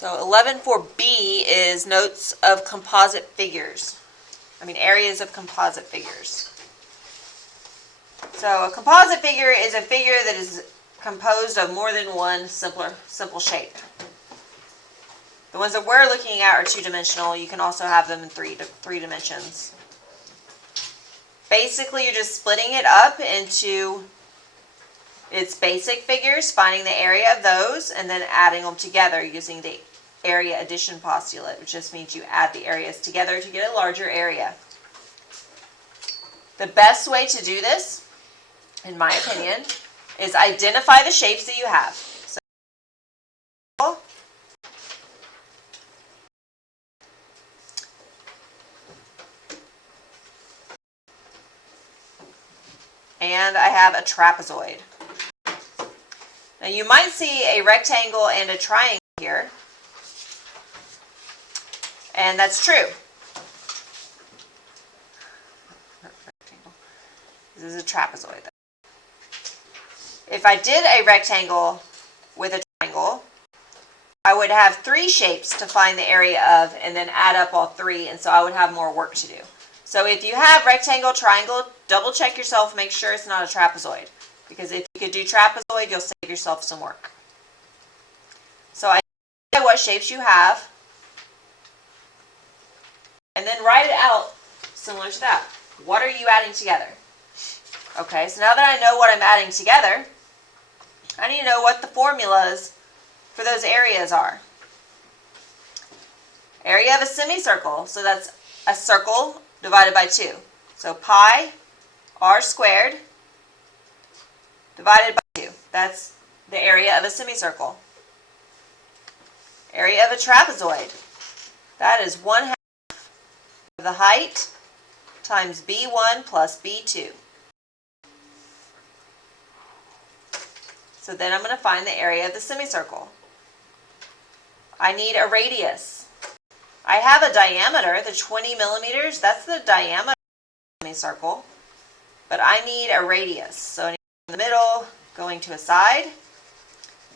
So 11.4b is notes of composite figures. Areas of composite figures. So a composite figure is a figure that is composed of more than one simple shape. The ones that we're looking at are two-dimensional. You can also have them in three dimensions. Basically, you're just splitting it up into its basic figures, finding the area of those, and then adding them together using the area addition postulate, which just means you add the areas together to get a larger area. The best way to do this, in my opinion, is identify the shapes that you have. So, and I have a trapezoid. Now you might see a rectangle and a triangle here, and that's true. This is a trapezoid. If I did a rectangle with a triangle, I would have three shapes to find the area of and then add up all three, and so I would have more work to do. So if you have rectangle, triangle, double check yourself, make sure it's not a trapezoid. Because if you could do trapezoid, you'll save yourself some work. So identify what shapes you have, and then write it out similar to that. What are you adding together? Okay, so now that I know what I'm adding together, I need to know what the formulas for those areas are. Area of a semicircle, so that's a circle divided by 2. So pi r squared divided by 2. That's the area of a semicircle. Area of a trapezoid, that is 1/2 of the height times b1 plus b2. So then I'm going to find the area of the semicircle. I need a radius. I have a diameter, the 20 millimeters, that's the diameter of the semicircle, but I need a radius. So I need in the middle, going to a side,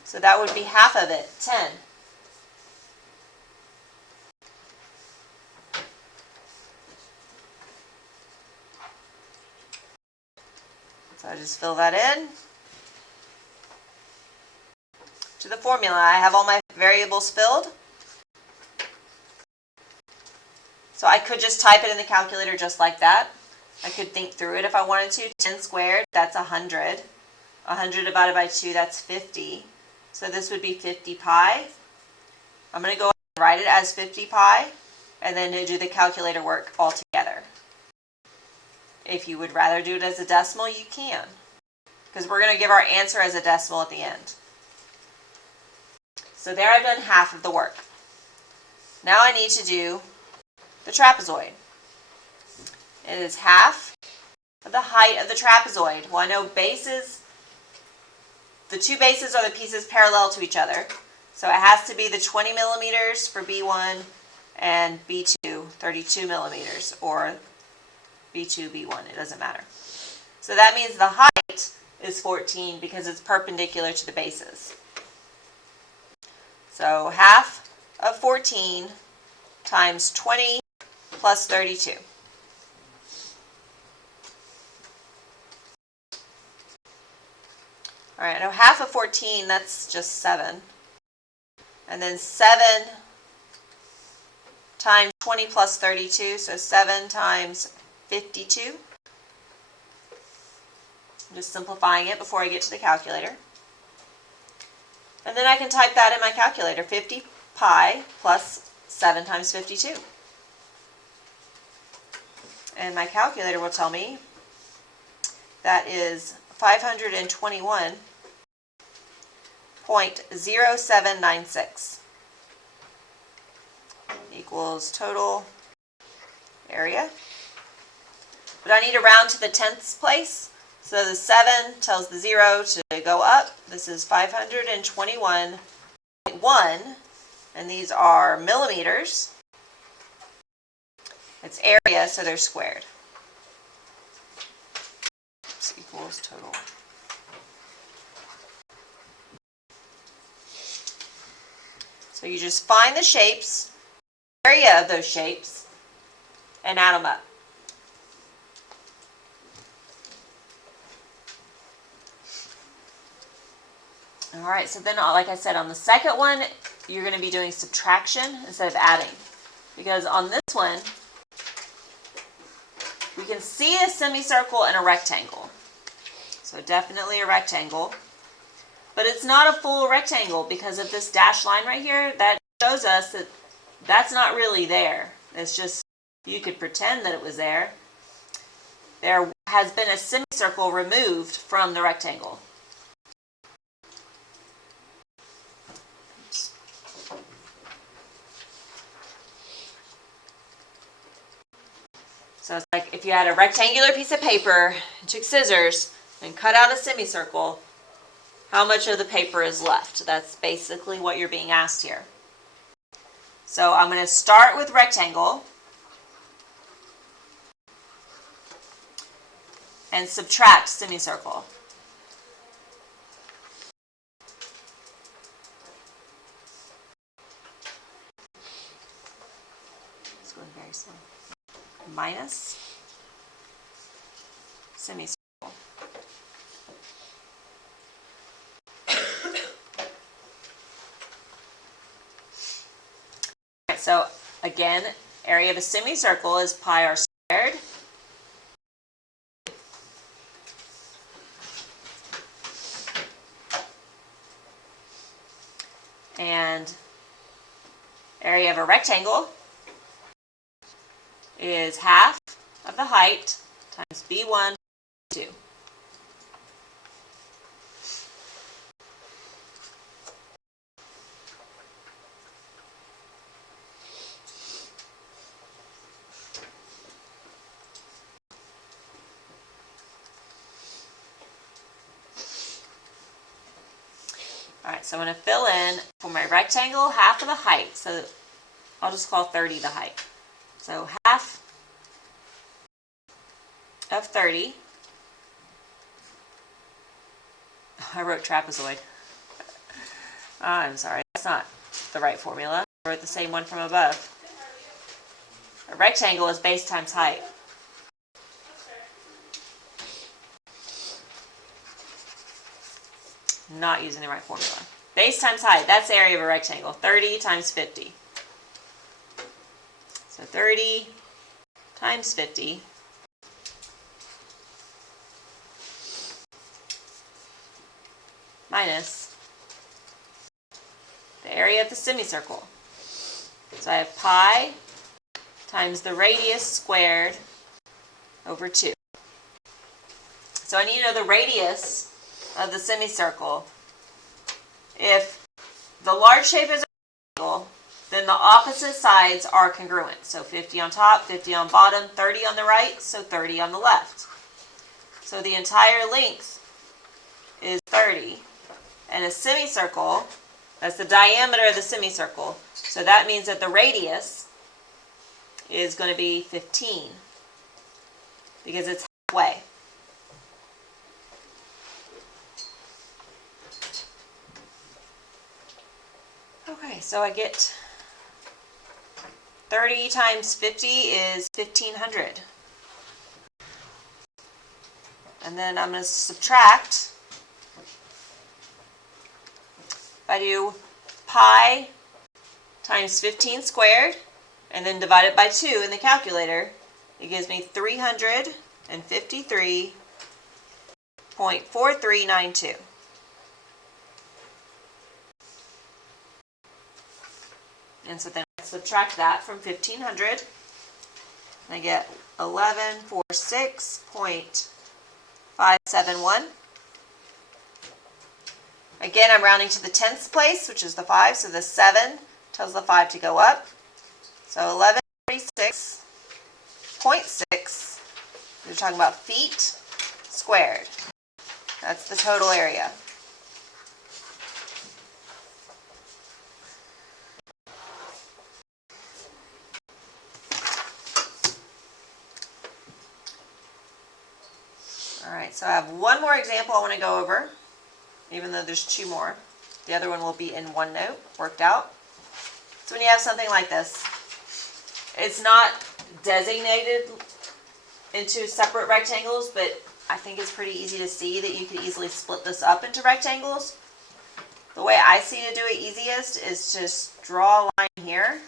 so that would be half of it, 10. So I just fill that in. To the formula, I have all my variables filled. So I could just type it in the calculator just like that. I could think through it if I wanted to. 10 squared, that's 100. 100 divided by 2, that's 50. So this would be 50 pi. I'm going to go ahead and write it as 50 pi, and then do the calculator work all together. If you would rather do it as a decimal, you can, because we're going to give our answer as a decimal at the end. So there I've done half of the work. Now I need to do the trapezoid. It is half of the height of the trapezoid. Well, I know bases, the two bases are the pieces parallel to each other. So it has to be the 20 millimeters for B1 and B2, 32 millimeters, or B2, B1, it doesn't matter. So that means the height is 14 because it's perpendicular to the bases. So half of 14 times 20 plus 32. All right, now half of 14, that's just 7. And then 7 times 20 plus 32, so 7 times 52. I'm just simplifying it before I get to the calculator. And then I can type that in my calculator, 50 pi plus 7 times 52. And my calculator will tell me that is 521.0796 equals total area. But I need to round to the tenths place. So the 7 tells the 0 to go up. This is 521.1, and these are millimeters. It's area, so they're squared. This equals total. So So you just find the shapes, area of those shapes, and add them up. All right, so then like I said, on the second one, you're going to be doing subtraction instead of adding. Because on this one, we can see a semicircle and a rectangle. So definitely a rectangle. But it's not a full rectangle because of this dashed line right here. That shows us that that's not really there. It's just, you could pretend that it was there. There has been a semicircle removed from the rectangle. So it's like if you had a rectangular piece of paper and took scissors and cut out a semicircle, how much of the paper is left? That's basically what you're being asked here. So I'm going to start with rectangle and subtract semicircle. It's going very slow. Minus semicircle. Alright, so again, area of a semicircle is pi r squared. And area of a rectangle is half of the height times b1, b2. Alright, so I'm going to fill in for my rectangle half of the height. So I'll just call 30 the height. So half of 30. I wrote trapezoid. I'm sorry, that's not the right formula. I wrote the same one from above. A rectangle is base times height. Not using the right formula. Base times height, that's the area of a rectangle. 30 times 50. So 30 times 50 minus the area of the semicircle. So I have pi times the radius squared over 2. So I need to know the radius of the semicircle. If the large shape is a rectangle, then the opposite sides are congruent. So 50 on top, 50 on bottom, 30 on the right, so 30 on the left. So the entire length is 30. And a semicircle, that's the diameter of the semicircle. So that means that the radius is going to be 15 because it's halfway. Okay, so I get 30 times 50 is 1,500. And then I'm going to subtract. If I do pi times 15 squared and then divide it by 2 in the calculator, it gives me 353.4392. And so then I subtract that from 1,500, and I get 1146.571. Again, I'm rounding to the tenths place, which is the 5, so the 7 tells the 5 to go up. So 1146.6, we're talking about feet squared. That's the total area. Alright, so I have one more example I want to go over, even though there's 2 more. The other one will be in OneNote, worked out. So when you have something like this, it's not designated into separate rectangles, but I think it's pretty easy to see that you could easily split this up into rectangles. The way I see to do it easiest is just draw a line here.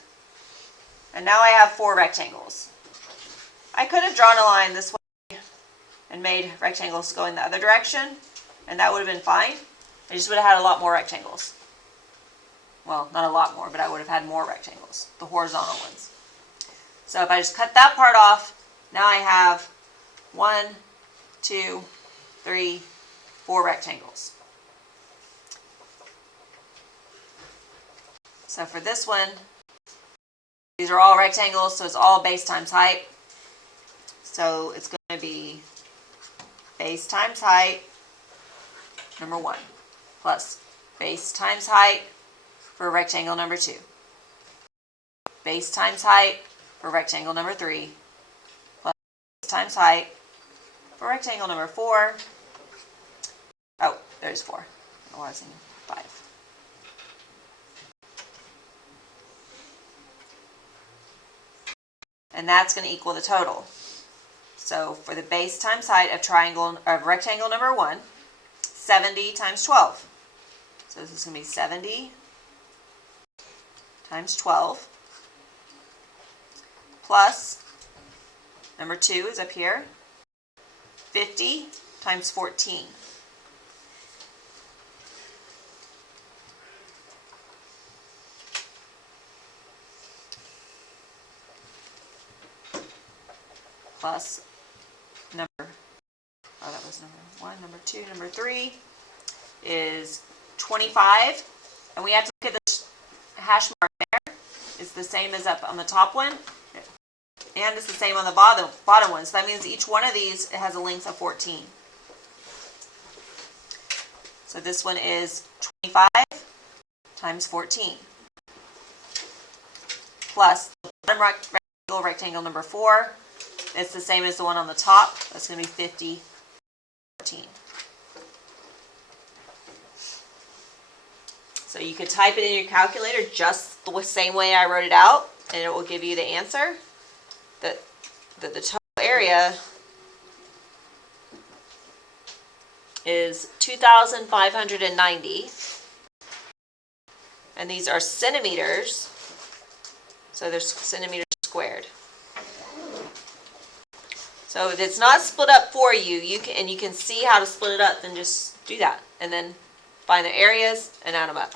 And now I have 4 rectangles. I could have drawn a line this way and made rectangles go in the other direction, and that would have been fine. I just would have had a lot more rectangles. Well, not a lot more, but I would have had more rectangles, the horizontal ones. So if I just cut that part off, now I have 1, 2, 3, 4 rectangles. So for this one, these are all rectangles, so it's all base times height. So it's going to be base times height, number 1, plus base times height for rectangle number 2. Base times height for rectangle number 3, plus base times height for rectangle number 4. Oh, there's 4. I was in 5. And that's going to equal the total. So for the base times height of rectangle number 1, 70 times 12. So this is going to be 70 times 12 plus, number 2 is up here, 50 times 14. Plus that was number 1, number 2, number 3 is 25. And we have to look at the hash mark there. It's the same as up on the top one. And it's the same on the bottom one. So that means each one of these has a length of 14. So this one is 25 times 14. Plus the bottom rectangle number 4. It's the same as the one on the top. That's going to be 50, 14. So you could type it in your calculator just the same way I wrote it out, and it will give you the answer. That the total area is 2,590. And these are centimeters. So they're centimeters squared. So if it's not split up for you, you can see how to split it up, then just do that. And then find the areas and add them up.